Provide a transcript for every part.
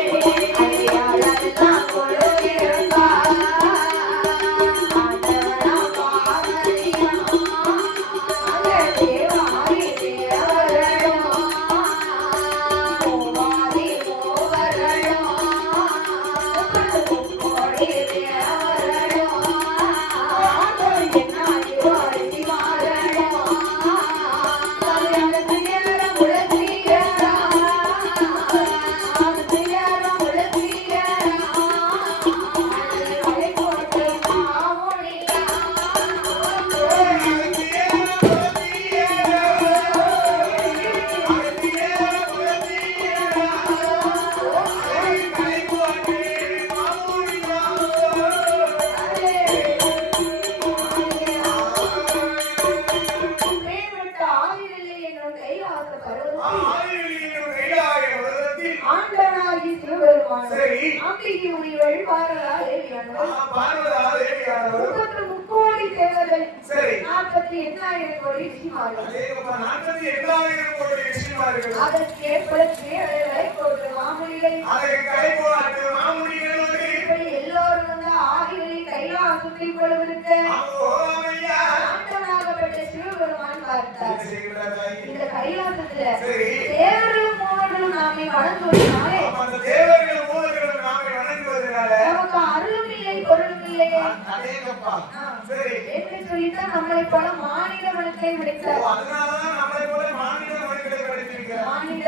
Thank you. இந்த கைலாசத்துல. தேவர்களும் மூவர்களும் நாமே வணங்குவதனாலே அந்த தேவர்கள் மூவர்களும் நாமே வணங்குவதனால நமக்கு அருளும் இல்லை பொருளும் இல்லை. அடேங்கப்பா சரி. என்று சொல்லித்தான் நம்மளை போல மாநில ஓ, விடுத்தார் அதனாலதான் நம்மளை போல மாநில மாநிலம் இல்லப்பா மாநில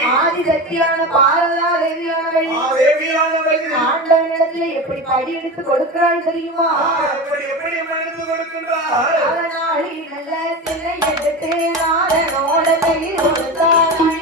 என்று சொல்லி, ஆதிசக்தியான பாரதா தேவியானவள், ஆண்டவனிடத்துல எப்படி படி எடுத்து கொடுக்கிறாள் தெரியுமா? அதனாலே நல்ல திரை எடுத்து நாரனோட கொடுத்தாள்.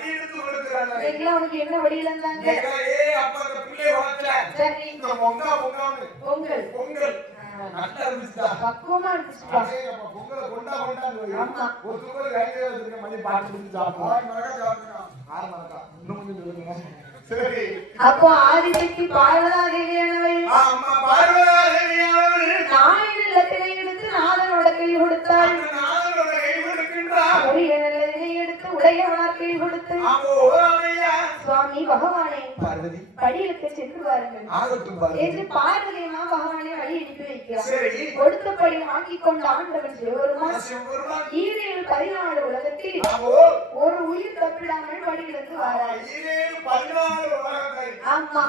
உனக்கு என்ன வழியில இருந்தாங்க சரி. பொங்கல் பொங்கல். நல்லா இருந்துச்சுடா. பக்குவமா இருந்துச்சுப்பா அதே அப்ப பொங்கலை கொண்டா கொண்டான்னு வை. ஆமா. ஒரு துகள் கையிலே வச்சிருக்க மணி பாட்டு குடிச்சு சாப்பிடுவோம். ஆறு மணிக்கா சாப்பிடுங்க. ஆறு மணிக்கா. இன்னும் கொஞ்சம் சொல்லுங்க. சரி. அப்போ ஆதிசக்தி பார்வதா தேவியானவள் ஆமா பார்வதா தேவியானவள் நாளின் இல்லத்தினை எடுத்து நாதனோட கை கொடுத்தாள். கொடுக்கின்றார். உடைய நல்லதினை எடுத்து உடையவனார் கை கொடுத்து. சுவாமி பகவானே பார்வதி படியிலுக்கு சென்று வாருங்கள் ஆகட்டும் பார்வதி. என்று பகவானை வழி அனுப்பி வைக்கிறார் கொடுத்தபடி வாங்கிக் கொண்ட ஆண்டவன் சிவபெருமான். ஈரேழு பதினாலு உலகத்தில் ஒரு உயிர் தப்பிடாமல் வாராள் ஈரேழு பதினாலு. ஆமா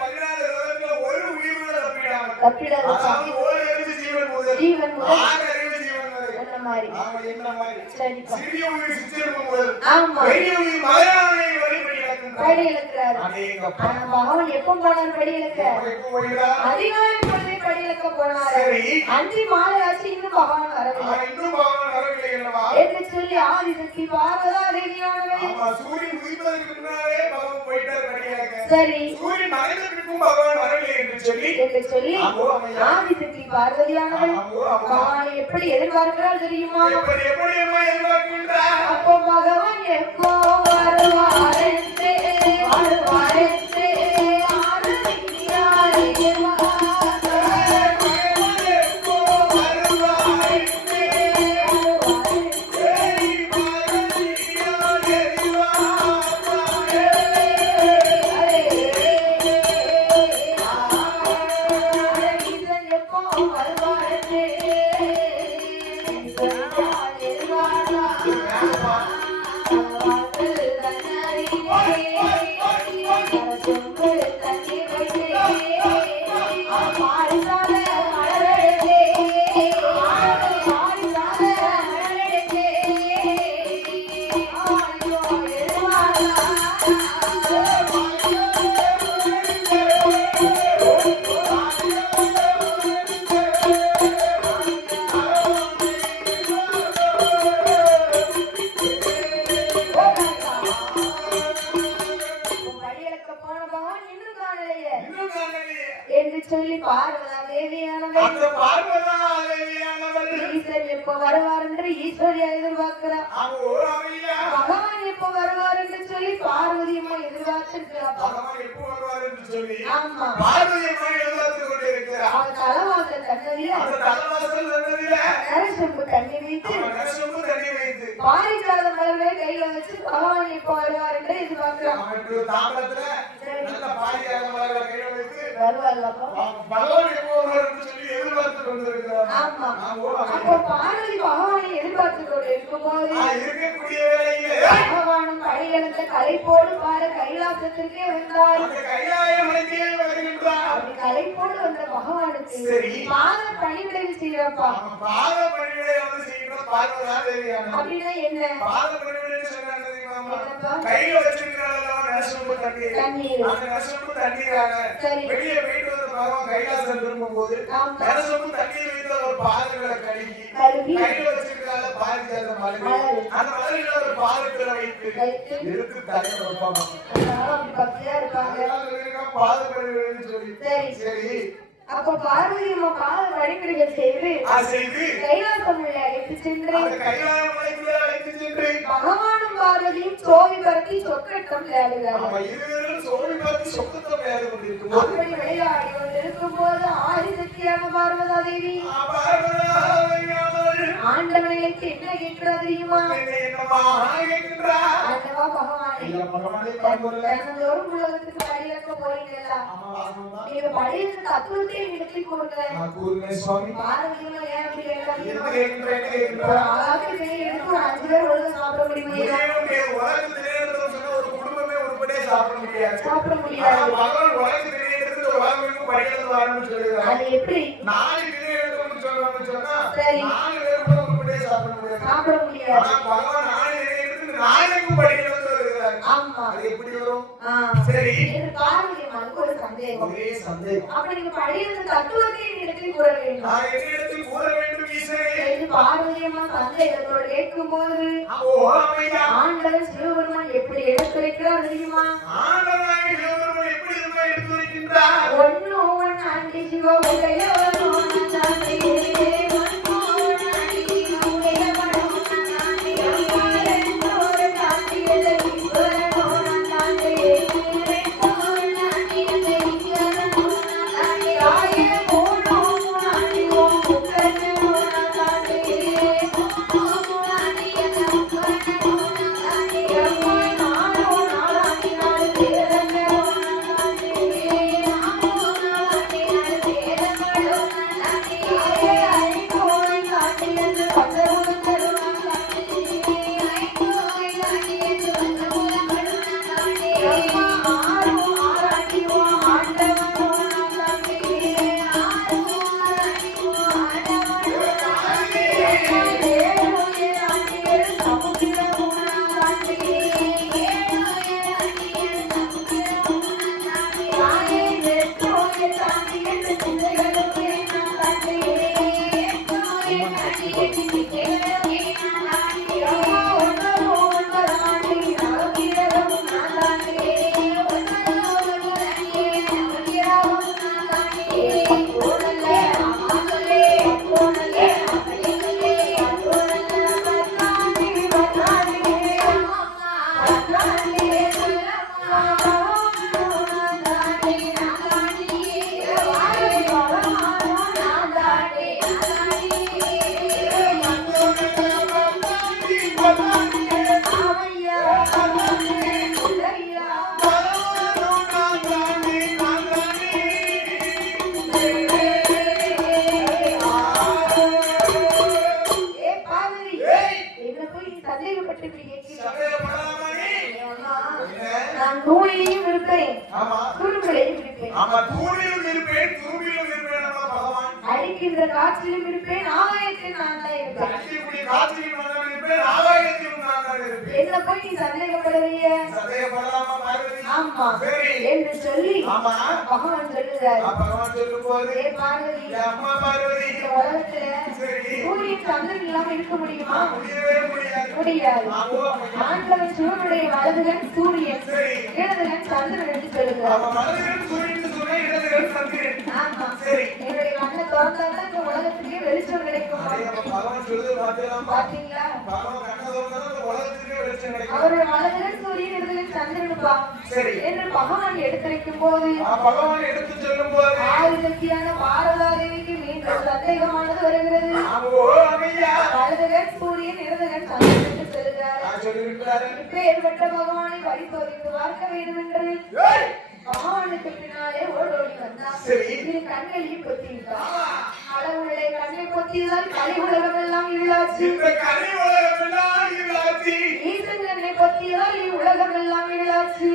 பதினாலு உலகத்துல ஒரு உயிர் கூட தப்பிடாமல். தப்பிடாது அதாவது ஒரு அறிவு ஜீவன் முதல் மாதிரி ஆமா, என்ன மாதிரி? சரிப்பா சிறிய உயிர் சிற்றின்பம் முதல் ஆமா பெரிய உயிர் மலையாளை வரை படி இழக்கிறாரு அடேங்கப்பா. ஆனா பகவான் எப்ப போனார் படி இழக்க? அதிகாலை பொழுதே படி இழக்க போனாரு சரி. அன்றி மாலை ஆச்சு இன்னும் பகவான் வரவில்லை? என்று சொல்லி சூரியன் முன்னாலே பகவான் போயிட்டார் படியாக. சரி சூரியன் மறைந்ததற்கும் பகவான் ஆமோ, அம்மையா. ஆதிசக்தி பார்வதியானவள். பகவானை எப்படி எதிர்பார்க்கிறாள் தெரியுமா? அப்போ பகவான் எப்போ வருவாரென்றே को हर बार என்று சொல்லி பார்வதா தேவியானவள் அந்த பார்வதா தேவியானவள் ஈஸ்வர் எப்போ வருவார் என்று ஈஸ்வரியா எதிர்பார்க்கிறார். பகவான் எப்போ வருவார் என்று சொல்லி பார்வதி அம்மா எதிர்பார்த்திருக்கிறார். பகவான் எப்போ வருவார் என்று சொல்லி ஆமா. பார்வதி அம்மா எதிர்பார்த்துக் கொண்டிருக்கிறார். அவன் தலைவாசல் தன்னதில அந்த தலைவாசல் வந்ததில நரசம்பு தண்ணி வைத்து அவன் கஷ்டமும் தண்ணி வைத்து. பாரிஜாத மலர்களை கையில வச்சு பகவான் எப்போ வருவார் என்று நல்ல பாரியாக பகவான் எப்போ வருவார் என்று சொல்லி எதிர்பார்த்து கொண்டிருக்கிறார். பார்வதி பகவானை எதிர்பார்த்து கொண்டு இருக்கும்போது இருக்கக்கூடிய வேளையிலே பகவானும் கடையெழுந்த கலைப்போடு பார கைலாசத்திற்கே வந்தார். அப்படி கலைப்போடு வந்த பகவானுக்கு சரி. பாத பணிவிடை செய்யப்பா பாத பணிவிடை வந்து செய்கின்ற பார்வதா தேவியானவள். அப்படின்னா என்ன பாத? கையில வச்சிருக்கிறாளல்லவா நரசிம்ம தண்ணீர். அந்த தண்ணீரால சரி. வெளியே போயிட்டு வந்த பகவான் கைலாசம் திரும்பும்போது ஆமா. நரசிம்ம தண்ணீர் வைத்து அவர் பாதங்களை கழுவி. கையில வச்சிருக்கிறாள் பாரிஜாத மலர். அந்த மலர்களை அவர் பாதத்துல வைத்து. எடுத்து தலையில வைப்பாங்க. பக்தியா இருப்பாங்க பாத பணிவிடைன்னு சொல்லி. சரி சரி அப்ப பார்வதி அம்மா பாத பணிவிடைகள் செய்து கைலாசம் உள்ள அழைத்து சென்று அழைத்து சென்று பகவானும் பார்வதியும் சோவி பரத்தி சொக்கட்டம் அப்படி விளையாடி கொண்டிருக்கும் போது ஆதிசக்தியான பார்வதா தேவி ஆண்டவனுக்கு என்ன கேட்கிறா தெரியுமா? சாப்பிட முடியாது. அது எப்படி? நிலைநிறுத்தணும்னு சொன்னோம்னு சொன்னா, சரி. நாலு பேர் கூட உருப்படியா சாப்பிட முடியாது. சாப்பிட முடியாது. ஆனா பகவான் நாலு நிலைநிறுத்தி நாளைக்கும் படிக்கிறது வருகிறார். ஆமா. அது எப்படி வரும்? ஆ. சரி. இது பார்வதியம்மாவுக்கு ஒரு சந்தேகம். ஒரே சந்தேகம். அப்ப நீங்க படியிற தத்துவத்தை என்னிடத்தில் கூற வேண்டும். நான் என்னிடத்தில் கூற வேண்டும் ஈசனே இது சந்தேகத்தோடு கேட்கும்போது சிவபெருமான் எப்படி எடுத்துரைக்கிறார் தெரியுமா? ஆண்டவனாக சிவபெருமான் எப்படி எடுத்துரைக்கின்றார் ஒன்னு ஒன்னு சிவ அடிக்கின்ற காற்றிலும் இருப்பேன் ஆகாயத்தில் நான் தான் இருப்பேன். காற்றிலும் இருப்பேன் ஆகாயத்திலும் என்ன போய் நீ சந்தேகப்படுறீங்க சந்தேகப்படலாமா பார்வதி ஆமா. சரி. என்று சொல்லி ஆமா. பகவான் சொல்லுகிறார். ஆ, பகவான் சொல்லும் போது ஏ பார்வதி என் அம்மா பார்வதி இந்த உலகத்துல சரி. சூரியன் சந்திரன் இல்லாம இருக்க முடியுமா? முடியவே முடியாது. முடியாது. ஆண்டவன் சிவனுடைய வலதுகன் சூரியன் சரி. இடதுகன் சந்திரன் என்று சொல்லுகிறார். சூரியன் சொன்ன இடத்தில் சந்திரன். ஆமா. சரி. என்னுடைய கண்ணை திறந்தாதான் இந்த உலகத்துக்கே வெளிச்சம் கிடைக்கும். பாத்தீங்களா? பகவான் கண்ணை திறந்தா அவருடைய வலதுகன் சூரியன் இடதுகன் சந்திரனுப்பா. சரி. என்று பகவான் எடுத்துரைக்கும் போது பகவான் எடுத்து சொல்லும் போது ஆதிசக்தியான பாரதாதேவிக்கு மீண்டும் சந்தேகமானது வருகிறது. வலதுகன் சூரியன் இடதுகன் சந்திரன் என்று சொல்லுகிறார் நான் சொல்லியிருக்கிறாரு. இப்பேற்பட்ட பகவானை பார்க்க வேண்டும் என்று! பகவானுக்கு பின்னாலே ஓடோடி வந்தான். இரு கண்களையும் பொத்திவிட்டான். கடவுளை கண்ணை பொத்தியதால் கலி உலகம் எல்லாம் இருளாச்சு இந்த கனி உலகமெல்லாம் இருளாச்சி. ஈசன் கண்ணை பொத்தியதால் உலகம் எல்லாம் இருளாச்சு.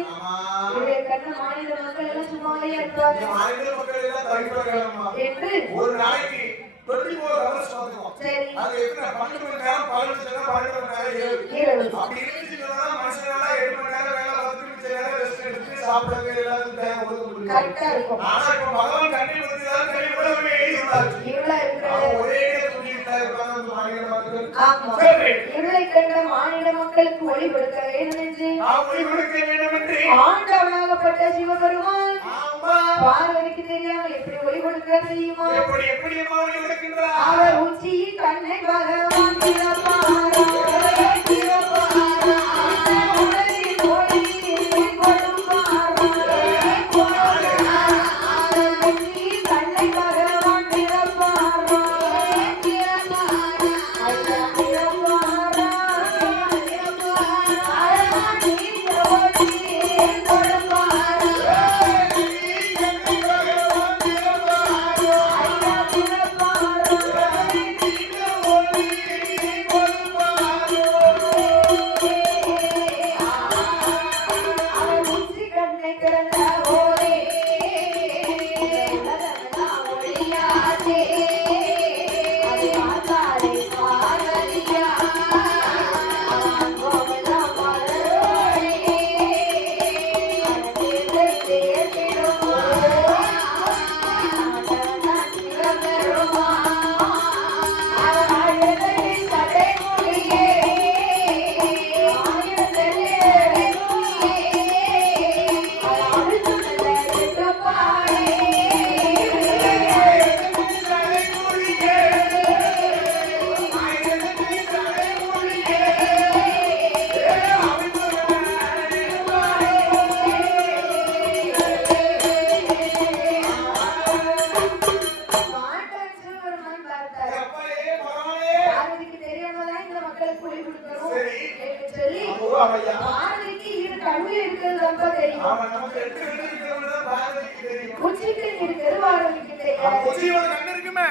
இவருடைய கண்ண மாநில மக்கள் எல்லாம் சும்மாவே இருப்பாங்க இந்த மாநில மக்கள் எல்லாம். என்று ஒரு நாளைக்கு 24 hours பார்த்துக்குவோம். சரி அது எத்தனை? 12 மணி நேரம், 11 மணி நேரம், 12 மணி நேரம், ஏழு. இரவு அப்படி சாப்பிடவே எல்லாத்துக்கும் டைம் ஒதுக்க முடியும். கரெக்டா இருக்கும் ஆனா இப்ப பகவான் கண்ணை பத்திதான் கனி உலகமே இருளாச்சு. இருளா அவன் இருக்கிறது ஒரே தூங்கிட்டா இருப்பாங்க அந்த மாநில. இருளை கண்ட மக்களுக்கு ஒளி கொடுக்க வேண்டும் என்று ஆண்டவனாகப்பட்ட சிவபெருமான். பார்வதிக்கு தெரியாம எப்படி ஒளி கொடுக்க தெரியுமா? அவர் உச்சியில் கண்ணை பகவான் ஆமா, நமக்கு ரெண்டு கண்ணு இருக்கிறவங்கதான் பார்வதிக்கு தெரியும். இருக்கிறது தெரியாது உச்சி ஒரு கண்ணு இருக்குமே.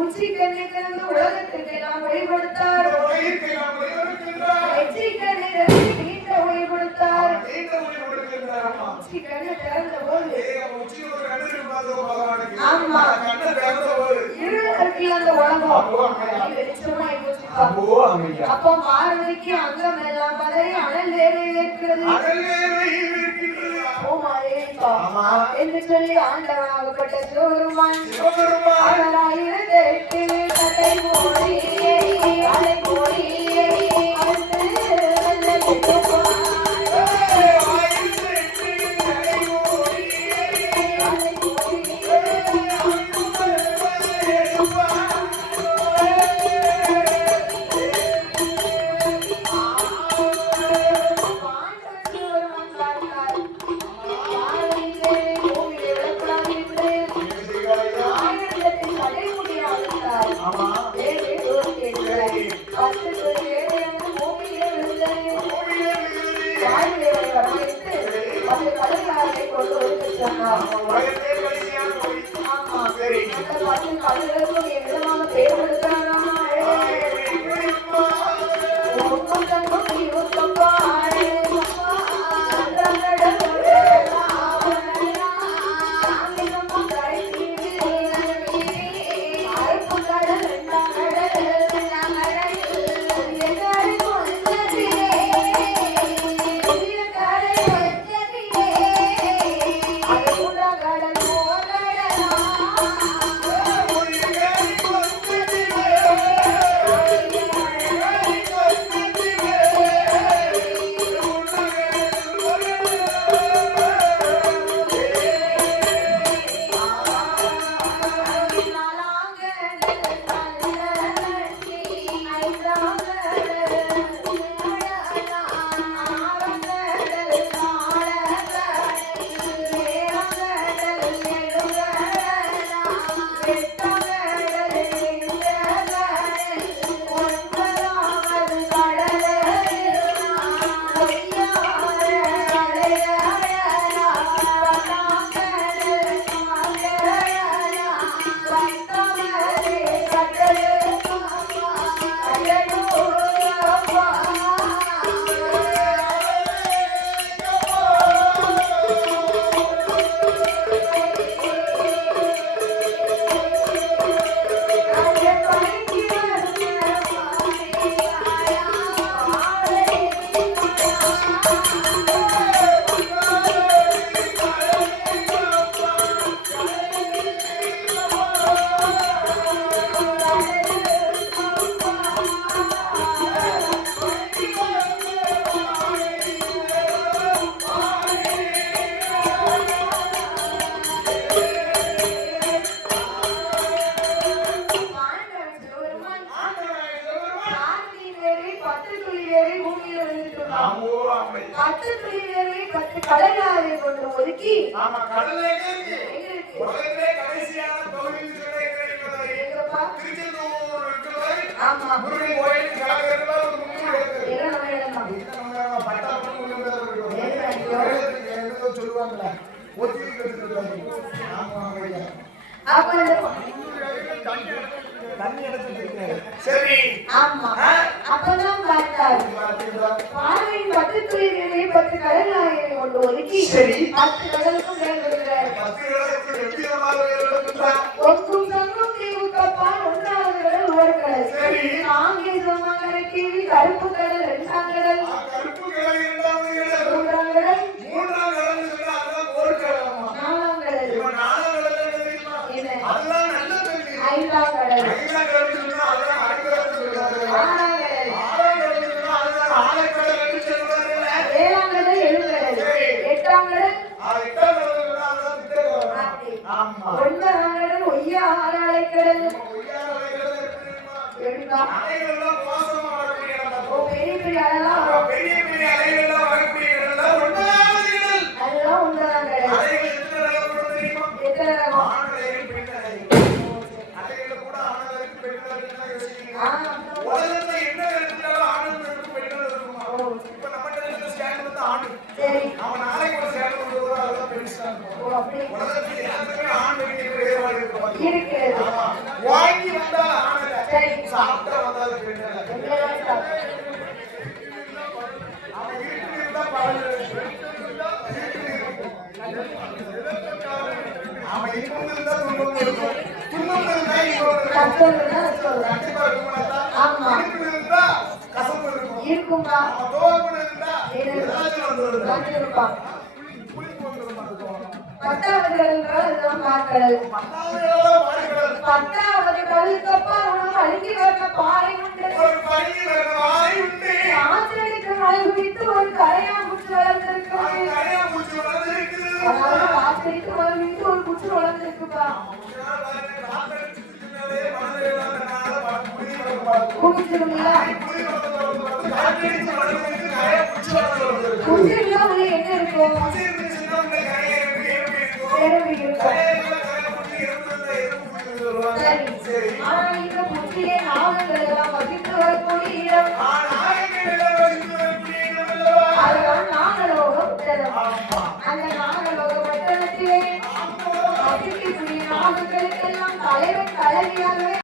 உச்சிக்கண்ணை திறந்து உலகத்திற்கு எல்லாம் ஒளி கொடுத்தார் இந்த உலகிற்கு நாம் ஒளி கொடுக்கின்றார். நெற்றிக்கண்ணை திறந்து நீண்ட ஒளி கொடுத்தார் நீண்ட ஒளி கொடுக்கின்றார் அம்மா. உச்சிக்கண்ணை திறந்த போது ஏய், அவன் உச்சி ஒரு கண்ணு இருக்கு பாத்துக்கோ பகவானுக்கு. ஆமா. கண்ணை திறந்த அந்த உலகம். அப்போ பார்வதிக்கு அங்கம் எல்லாம் பதறி அனல் வேறு இருக்கிறது. என்று சொல்லி ஆண்டவனாகப்பட்ட சிவபெருமான் சிவபெருமான். அலை சரி. போடுவாங்களே? ஒத்திகை கட்டுறாங்க அப்ப தண்ணி எடுத்துட்டு இருக்காரு சரி. கருப்பு கடல் இரண்டாம் கடல். பெரிய பெரிய அளவு அவன் இன்பம் இருந்தா துன்பம் பத்தாவது பத்தாவது பத்தாவது கல்லுக்கப்பா உனக்கு அழுகி வருக பாறை உண்டு. ஒரு பள்ளி வருக பாறை உண்டு. ஆசிரியருக்கு மழை விட்டு ஒரு கரையா குச்சி வளர்ந்திருக்கு கரையா குச்சி வளர்ந்திருக்கு ஆசிரியருக்கு மழை ஒரு குச்சி வளர்ந்திருக்குப்பா. குடிச்சிருங்களா என்ன இருக்கும் அந்த நாகலோக பட்டணத்திலே தலைவர் தலைவியாகவே